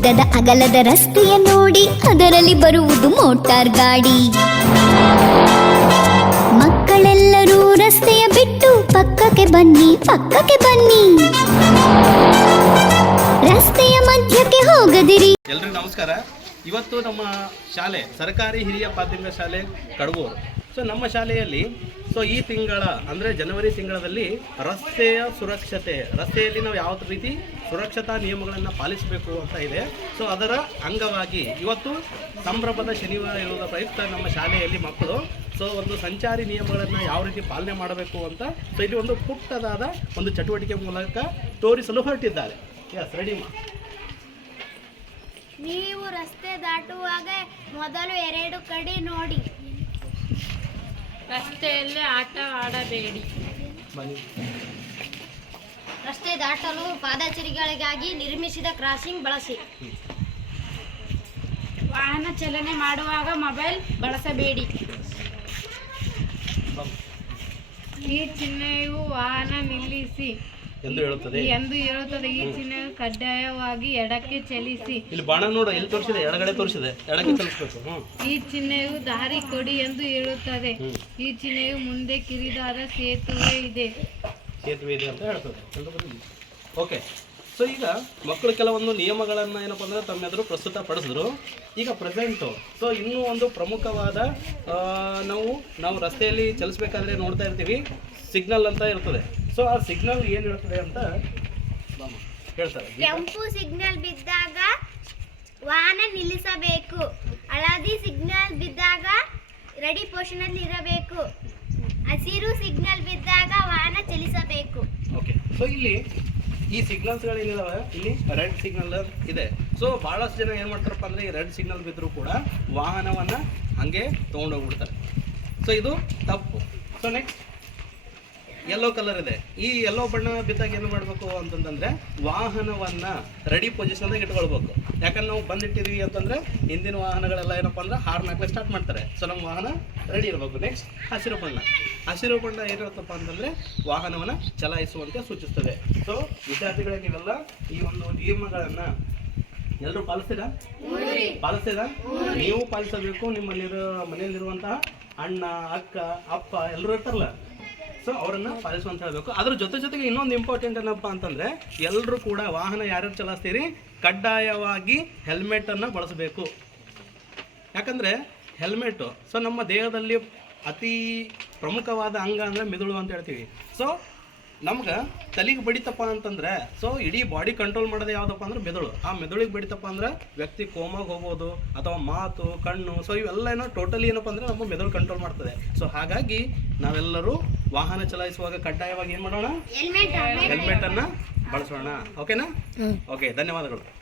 ಉದ್ದದ ಅಗಲದ ರಸ್ತೆಯ ನೋಡಿ ಅದರಲ್ಲಿ ಬರುವುದು ಮೋಟಾರ್ ಗಾಡಿ. ಮಕ್ಕಳೆಲ್ಲರೂ ರಸ್ತೆಯ ಬಿಟ್ಟು ಪಕ್ಕಕ್ಕೆ ಬನ್ನಿ ಪಕ್ಕಕ್ಕೆ ಬನ್ನಿ. ರಸ್ತೆಯ ಮಧ್ಯಕ್ಕೆ ಹೋಗದಿರಿ. ಎಲ್ರಿಗೂ ನಮಸ್ಕಾರ. ಇವತ್ತು ನಮ್ಮ ಶಾಲೆ, ಸರ್ಕಾರಿ ಹಿರಿಯ ಪ್ರಾಥಮಿಕ ಶಾಲೆ ಕಡಬೂರು ಸೊ ನಮ್ಮ ಶಾಲೆಯಲ್ಲಿ ಸೊ ಈ ತಿಂಗಳ, ಅಂದರೆ ಜನವರಿ ತಿಂಗಳಲ್ಲಿ ರಸ್ತೆಯ ಸುರಕ್ಷತೆ, ರಸ್ತೆಯಲ್ಲಿ ನಾವು ಯಾವ ರೀತಿ ಸುರಕ್ಷತಾ ನಿಯಮಗಳನ್ನು ಪಾಲಿಸಬೇಕು ಅಂತ ಇದೆ. ಸೊ ಅದರ ಅಂಗವಾಗಿ ಇವತ್ತು ಸಂಭ್ರಮದ ಶನಿವಾರ ಇರುವುದರ ಪ್ರಯುಕ್ತ ನಮ್ಮ ಶಾಲೆಯಲ್ಲಿ ಮಕ್ಕಳು ಸೊ ಒಂದು ಸಂಚಾರಿ ನಿಯಮಗಳನ್ನು ಯಾವ ರೀತಿ ಪಾಲನೆ ಮಾಡಬೇಕು ಅಂತ ಸೊ ಇಲ್ಲಿ ಒಂದು ಪುಟ್ಟದಾದ ಒಂದು ಚಟುವಟಿಕೆ ಮೂಲಕ ತೋರಿಸಲು ಹೊರಟಿದ್ದಾರೆ. ಎಸ್ ರೆಡಿ ಮಾ? ನೀವು ರಸ್ತೆ ದಾಟುವಾಗ ಮೊದಲು ಎರಡು ಕಡೆ ನೋಡಿ. ರಸ್ತೆಯಲ್ಲಿ ಆಟ ಆಡಬೇಡಿ. ರಸ್ತೆ ದಾಟಲು ಪಾದಚಾರಿಗಳಿಗಾಗಿ ನಿರ್ಮಿಸಿದ ಕ್ರಾಸಿಂಗ್ ಬಳಸಿ. ವಾಹನ ಚಲನೆ ಮಾಡುವಾಗ ಮೊಬೈಲ್ ಬಳಸಬೇಡಿ. ಈ ಚಿಹ್ನೆಯು ವಾಹನ ನಿಲ್ಲಿಸಿ. ಎಂದು ಹೇಳುತ್ತದೆ. ಎಂದು ಹೇಳುತ್ತದೆ. ಈ ಚಿಹ್ನೆಯು ಕಡ್ಡಾಯವಾಗಿ ಎಡಕ್ಕೆ ಚಲಿಸಿ. ಇಲ್ಲಿ ಬಾಣ ನೋಡು ಎಲ್ಲಿ ತೋರಿಸಿದೆ? ಎಡಗಡೆ ತೋರಿಸಿದೆ. ಎಡಕ್ಕೆ ಚಲಿಸ್ಬೇಕು. ಈ ಚಿಹ್ನೆಯು ದಾರಿ ಕೊಡಿ ಎಂದು ಹೇಳುತ್ತದೆ. ಈ ಚಿಹ್ನೆಯು ಮುಂದೆ ಕಿರಿದಾದ ಸೇತುವೆ ಇದೆ. ಸೇತುವೆ ಇದೆ ಅಂತ ಹೇಳ್ತದೆ. ಓಕೆ ಸೊ ಈಗ ಮಕ್ಕಳು ಕೆಲವೊಂದು ನಿಯಮಗಳನ್ನು ಏನಪ್ಪ ಅಂದರೆ ತಮ್ಮ ಎದುರು ಪ್ರಸ್ತುತ ಪಡಿಸಿದ್ರು ಈಗ ಪ್ರೆಸೆಂಟು ಸೊ ಇನ್ನೂ ಒಂದು ಪ್ರಮುಖವಾದ ನಾವು ನಾವು ರಸ್ತೆಯಲ್ಲಿ ಚಲಿಸ್ಬೇಕಾದ್ರೆ ನೋಡ್ತಾ ಇರ್ತೀವಿ. ಸಿಗ್ನಲ್ ಅಂತ ಇರ್ತದೆ. ಸೊ ಆ ಸಿಗ್ನಲ್ ಏನು ಹೇಳ್ತದೆ ಅಂತ ಹೇಳ್ತಾರೆ. ಕೆಂಪು ಸಿಗ್ನಲ್ ಬಿದ್ದಾಗ ವಾಹನ ನಿಲ್ಲಿಸಬೇಕು. ಹಳದಿ ಸಿಗ್ನಲ್ ಬಿದ್ದಾಗ ರೆಡಿ ಪೊಸಿಷನಲ್ಲಿ ಇರಬೇಕು. ಹಸಿರು ಸಿಗ್ನಲ್ ಬಿದ್ದಾಗ ವಾಹನ ಚಲಿಸಬೇಕು. ಓಕೆ ಸೊ ಇಲ್ಲಿ ಈ ಸಿಗ್ನಲ್ಸ್ಗಳು ಏನಿದಾವೆ ಇಲ್ಲಿ ರೆಡ್ ಸಿಗ್ನಲ್ ಇದೆ. ಸೊ ಭಾಳಷ್ಟು ಜನ ಏನು ಮಾಡ್ತಾರಪ್ಪ ಅಂದರೆ ಈ ರೆಡ್ ಸಿಗ್ನಲ್ ಬಿದ್ದರೂ ಕೂಡ ವಾಹನವನ್ನು ಹಾಗೆ ತೊಗೊಂಡೋಗ್ಬಿಡ್ತಾರೆ. ಸೊ ಇದು ತಪ್ಪು. ಸೊ ನೆಕ್ಸ್ಟ್ ಯೆಲ್ಲೋ ಕಲರ್ ಇದೆ. ಈ ಯೆಲ್ಲೋ ಬಣ್ಣ ಬಿದ್ದಾಗ ಏನು ಮಾಡಬೇಕು ಅಂತಂದ್ರೆ ವಾಹನವನ್ನ ರೆಡಿ ಪೊಸಿಷನ್ದಾಗ ಇಟ್ಕೊಳ್ಬೇಕು. ಯಾಕಂದ್ರೆ ನಾವು ಬಂದಿಟ್ಟಿದೀವಿ ಅಂತಂದ್ರೆ ಹಿಂದಿನ ವಾಹನಗಳೆಲ್ಲ ಏನಪ್ಪ ಅಂದ್ರೆ ಹಾರ್ನ್ ಹಾಕ್ಲಿಕ್ಕೆ ಸ್ಟಾರ್ಟ್ ಮಾಡ್ತಾರೆ. ಸೊ ನಮ್ಮ ವಾಹನ ರೆಡಿ ಇರಬೇಕು. ನೆಕ್ಸ್ಟ್ ಹಸಿರು ಬಣ್ಣ. ಹಸಿರು ಬಣ್ಣ ಏನಿರುತ್ತಪ್ಪ ಅಂತಂದ್ರೆ ವಾಹನವನ್ನ ಚಲಾಯಿಸುವಂತೆ ಸೂಚಿಸ್ತದೆ. ಸೊ ವಿದ್ಯಾರ್ಥಿಗಳೇ ನೀವೆಲ್ಲ ಈ ಒಂದು ನಿಯಮಗಳನ್ನ ಎಲ್ಲರೂ ಪಾಲಿಸ್ತೀರಾ? ಪಾಲಿಸ್ತೀರಾ? ನೀವು ಪಾಲಿಸಬೇಕು ನಿಮ್ಮಲ್ಲಿರೋ ಮನೆಯಲ್ಲಿರುವಂತಹ ಅಣ್ಣ ಅಕ್ಕ ಅಪ್ಪ ಎಲ್ಲರೂ ಇರ್ತಾರಲ್ಲ? ಸೊ ಅವರನ್ನ ಪಾಲಿಸುವಂತ ಹೇಳಬೇಕು. ಅದ್ರ ಜೊತೆ ಜೊತೆಗೆ ಇನ್ನೊಂದು ಇಂಪಾರ್ಟೆಂಟ್ ಏನಪ್ಪ ಅಂತಂದ್ರೆ ಎಲ್ಲರೂ ಕೂಡ ವಾಹನ ಯಾರ್ಯಾರು ಚಲಾಯಿಸ್ತೀರಿ? ಕಡ್ಡಾಯವಾಗಿ ಹೆಲ್ಮೆಟ್ ಅನ್ನ ಬಳಸಬೇಕು. ಯಾಕಂದ್ರೆ ಹೆಲ್ಮೆಟ್ ಸೊ ನಮ್ಮ ದೇಹದಲ್ಲಿ ಅತಿ ಪ್ರಮುಖವಾದ ಅಂಗ ಅಂದ್ರೆ ಮೆದುಳು ಅಂತ ಹೇಳ್ತೀವಿ. ಸೊ ನಮ್ಗೆ ತಲೆಗೆ ಬಡಿತಪ್ಪ ಅಂತಂದ್ರೆ ಸೊ ಇಡೀ ಬಾಡಿ ಕಂಟ್ರೋಲ್ ಮಾಡೋದು ಯಾವುದಪ್ಪ ಅಂದ್ರೆ ಮೆದುಳು. ಆ ಮೆದುಳಿಗೆ ಬಡಿತಪ್ಪ ಅಂದ್ರೆ ವ್ಯಕ್ತಿ ಕೋಮಾಗ ಹೋಗ್ಬೋದು ಅಥವಾ ಮಾತು ಕಣ್ಣು ಸೊ ಇವೆಲ್ಲ ಏನೋ ಟೋಟಲಿ ಏನಪ್ಪ ಅಂದ್ರೆ ನಮ್ಮ ಮೆದುಳು ಕಂಟ್ರೋಲ್ ಮಾಡ್ತದೆ. ಸೊ ಹಾಗಾಗಿ ನಾವೆಲ್ಲರೂ ವಾಹನ ಚಲಾಯಿಸುವಾಗ ಕಡ್ಡಾಯವಾಗಿ ಏನು ಮಾಡೋಣ? ಹೆಲ್ಮೆಟ್ ಹೆಲ್ಮೆಟ್ ಅನ್ನ ಬಳಸೋಣ. ಓಕೆನಾ ಓಕೆ ಧನ್ಯವಾದಗಳು.